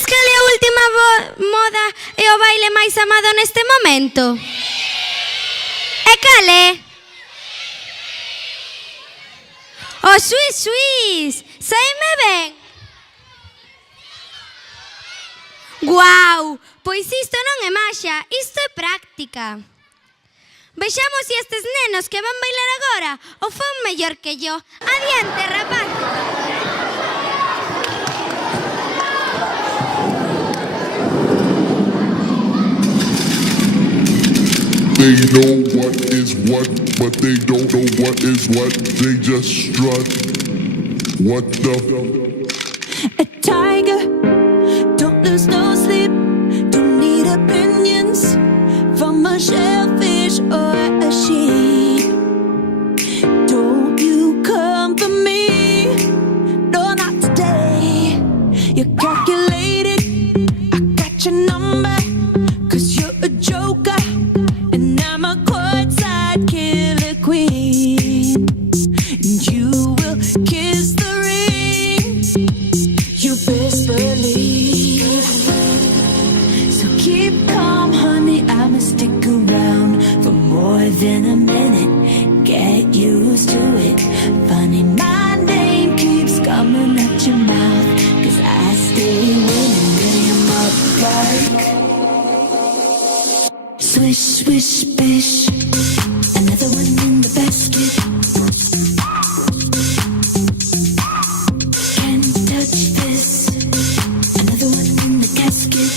sabes cal é a última moda e o baile máis amado neste momento? E cal é? O Swiss, saime ben. Guau, pois isto non é maxia, isto é práctica. Vexamos se estes nenos que van bailar agora o fan mellor que yo. Adiante, rapaz. They know what is what, but they don't know what is what. They just strut. What the? A tiger, don't lose no sleep. Don't need opinions from a shellfish or a sheep. Don't you come for me, no, not today. You're calculated, I got your number, 'cause you're a joker. I'm a courtside killer queen. You will kiss the ring, you best believe. So keep calm, honey, I'ma stick around for more than a minute. Get used to it. Funny, my name keeps coming at your mouth, 'cause I stay winning, lay 'em up like swish, swish, bish. Another one in the basket. Can't touch this. Another one in the casket.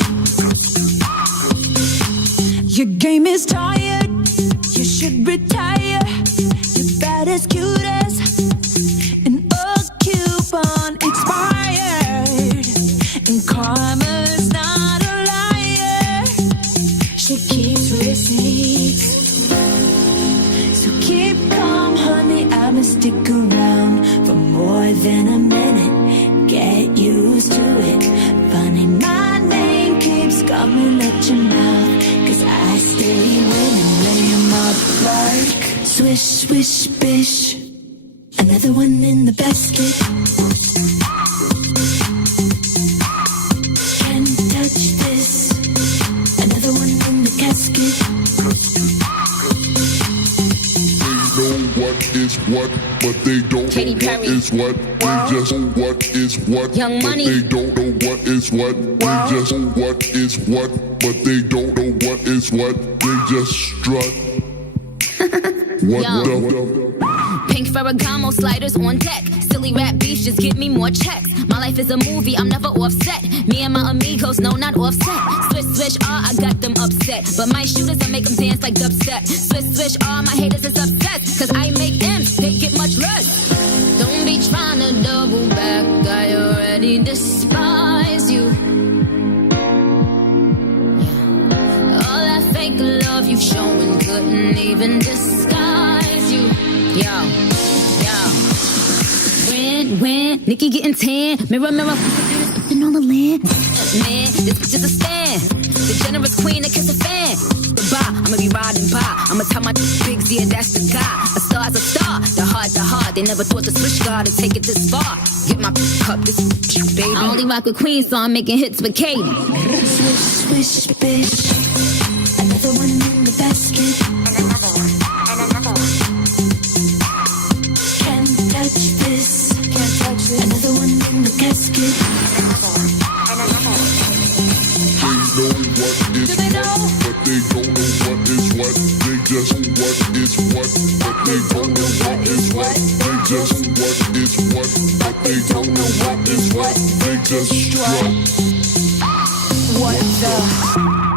Your game is tired. You should retire. You're bad as cute as an old coupon expired. And karma's not a liar. She keeps receipts. So keep calm, honey, I'ma stick around for more than a minute. Get used to it. Funny, my name keeps coming at your mouth, 'cause I stay winning, lay 'em up like swish, swish, bish. Another one in the basket. Can't touch this. Another one in the casket. Know what is what, but they don't Katy know what Perry. is what. They just know what is what, Young but Money. they don't know what is what. They just know what is what, but they don't know what is what. They just strut. What Yo. the? Pink Ferragamo sliders on deck. Silly rap beefs just give me more checks. My life is a movie, I'm never offset. Me and my amigos, no, not offset. Swish, swish, I got them upset. But my shooters, I make them dance like dubstep. Swish, swish, my haters is upset. 'Cause I make M's, they get much less. Don't be trying to double back, I already despise you. Yeah. All that fake love you showing couldn't even disguise you. Yo. When Nikki getting tan, mirror, putting on the land. Man, this bitch is a stand. The generous queen that kiss a fan. Goodbye, I'ma be riding by. I'ma tell my bigs, yeah, that's the guy. A star's a star, the heart. They never thought the switch guard to take it this far. Get my cup, this baby. I only rock with Queen, so I'm making hits with Katy. Swish, swish, bish. Another one in the basket. Can't touch this. Another one in the casket. They know what is Do they what, know? but they don't know what is what. They just know what is what, but they don't know what is what. They just know what is what, but they don't know what is what. They just strut. What the?